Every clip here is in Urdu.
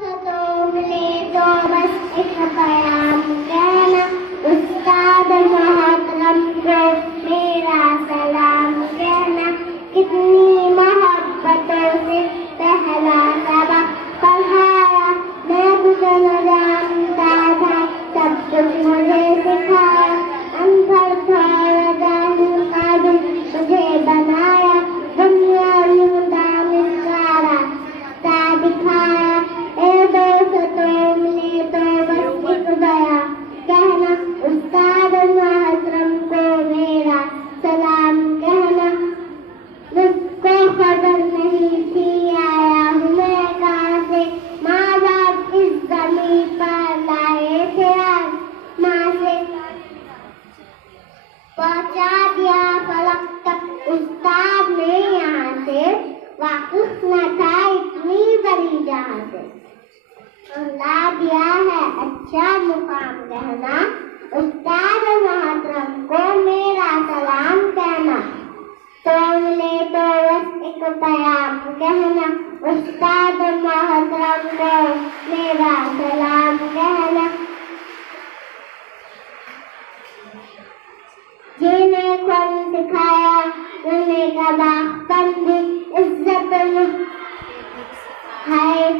تو ملے تو بس ایک پیام کہنا، استاد محترم کو میرا سلام کہنا، کتنی محبتوں سے پہلا سبق پڑھایا، میں کچھ نہ جانتا تھا سب کچھ مجھے سکھایا، اندر تھوڑا جانے قابل مجھے بنایا، دنیا یوں دامسکارا تا دکھایا، اے دوستوں ملے تو بس ایک بیان کہنا، استاد محترم کو میرا سلام کہنا، مجھ کو خبر نہیں تھی آیا ہوں میں کہاں سے، ماں باپ اس زمین پر لائے تھے آج، ماں سے پہنچا دیا فلک تک استاد نے یہاں سے، واقف نہ تھا اتنی بڑی جہاں سے، لا دیا ہے اچھا مقام کہنا، استاد محترم کو میرا سلام کہنا، تو ملے تو بس ایک پیام کہنا، استاد محترم کو میرا سلام کہنا، جنہیں کون سکھایا انہیں کا باختن بھی عزت ہے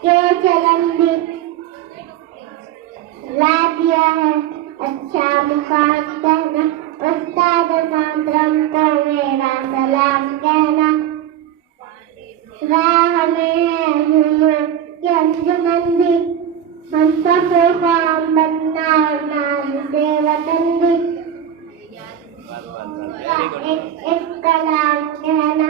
کے چلن بھی، لا دیا ہے اچھا مقام کہنا، استاد محترم کو میرا سلام کہنا، راہ میں ہے ہمت کی انجمن بھی، ہم فخر خام بننا اور نام سے وطن بھی، ایک کلام کہنا،